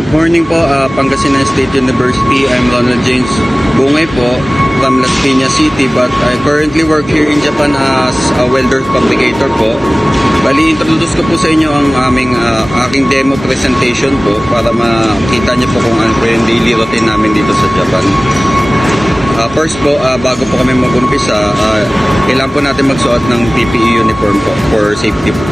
Good morning po, Pangasinan State University. I'm Ronald James Bungay po from Las Piñas City, but I currently work here in Japan as a welder fabricator po. Bali, introduce ko po sa inyo ang aking demo presentation po para makita niyo po kung ano po yung daily routine namin dito sa Japan. First po, bago po kami mag-umpisa, kailangan po natin magsuot ng PPE uniform po for safety po.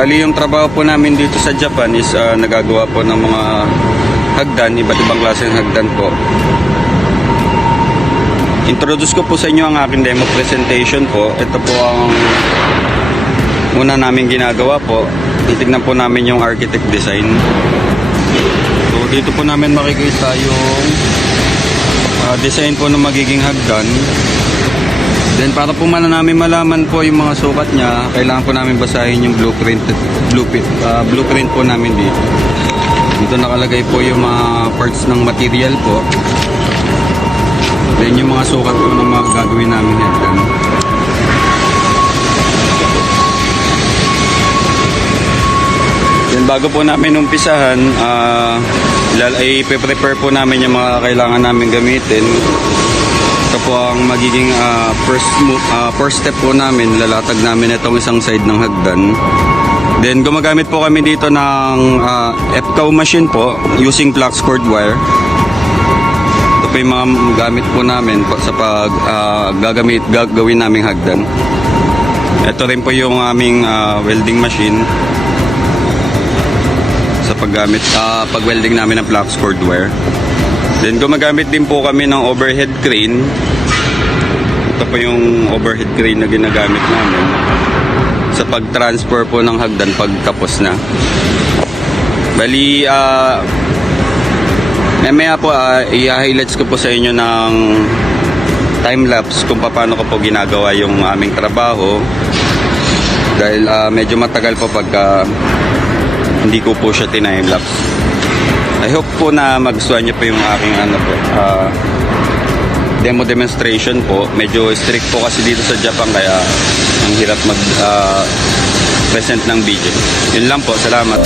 Bali, yung trabaho po namin dito sa Japan is nagagawa po ng mga hagdan, iba't ibang klase ng hagdan po. Introduce ko po sa inyo ang aking demo presentation po. Ito po ang una namin ginagawa po. Titignan po namin yung architect design. So, dito po namin makikita yung design po ng magiging hagdan. Then para po namin malaman po yung mga sukat niya, kailangan po namin basahin yung blueprint po namin dito. Dito nakalagay po yung mga parts ng material po. Then yung mga sukat po ng mga gagawin namin hagdan. Then bago po namin umpisahan, i-prepare po namin yung mga kailangan namin gamitin. Ito po ang magiging first step po namin. Lalatag namin itong isang side ng hagdan. Then gumagamit po kami dito ng FCAW machine po using flux cord wire. Ito po yung mga gamit po namin po sa gagawin naming hagdan. Ito rin po yung aming welding machine sa pag-welding namin ng flux cord wire. Then gumagamit din po kami ng overhead crane. Ito po yung overhead crane na ginagamit namin sa pag-transfer po ng hagdan pagtapos na. Bali, mamaya po i-highlights ko po sa inyo ng time-lapse kung paano ko po ginagawa yung aming trabaho. Dahil medyo matagal po pagka hindi ko po siya time-lapse. I hope po na magustuhan niyo po yung aking demo demonstration po. Medyo strict po kasi dito sa Japan kaya ang hirap present ng video. Yun lang po, salamat.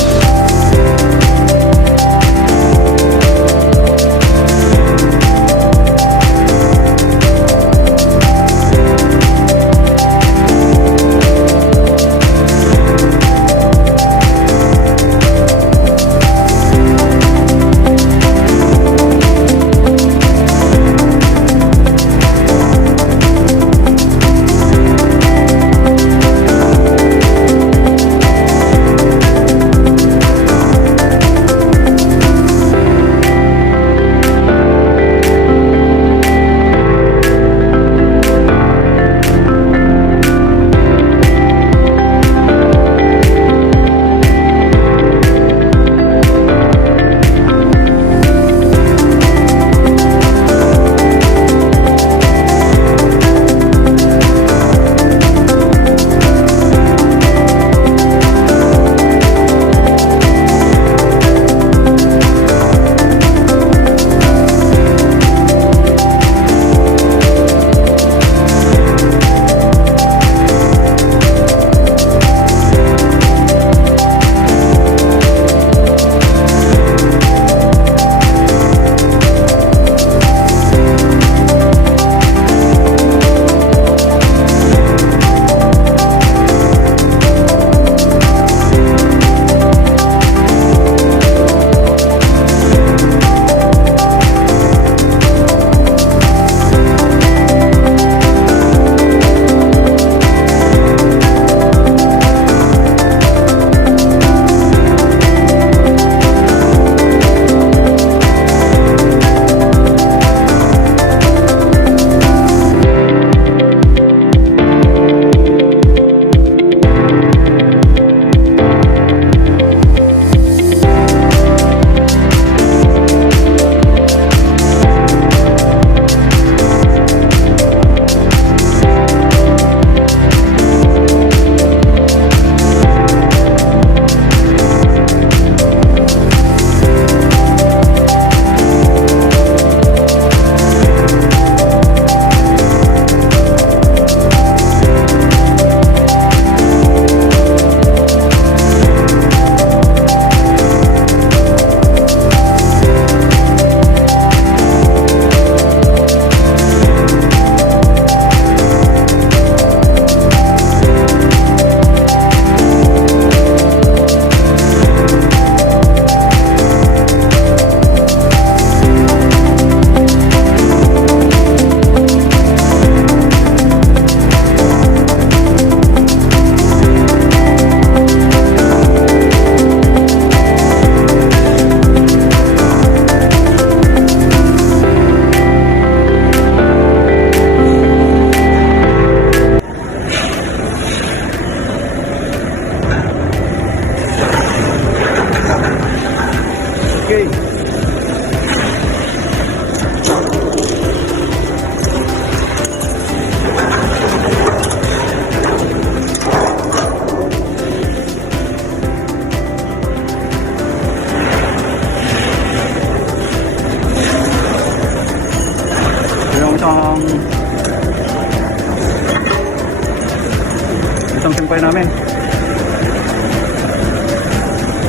isang simpay namin.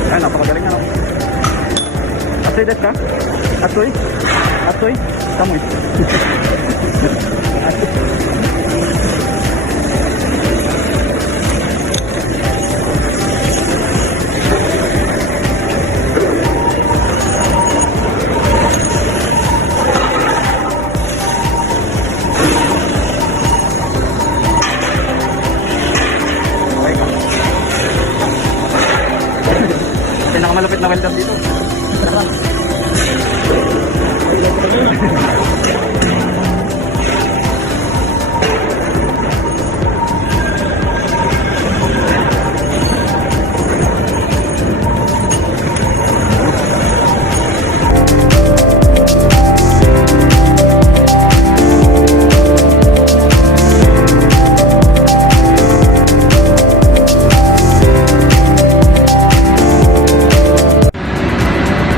Ay, napakagaling na, no? Atoy, das ka? Atoy? Atoy? Kamoy. Pinakamalupit na welder dito.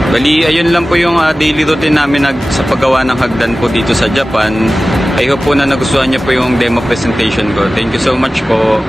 Bali, ayun lang po yung daily routine namin sa paggawa ng hagdan po dito sa Japan. I hope po na nagustuhan niyo po yung demo presentation ko. Thank you so much po.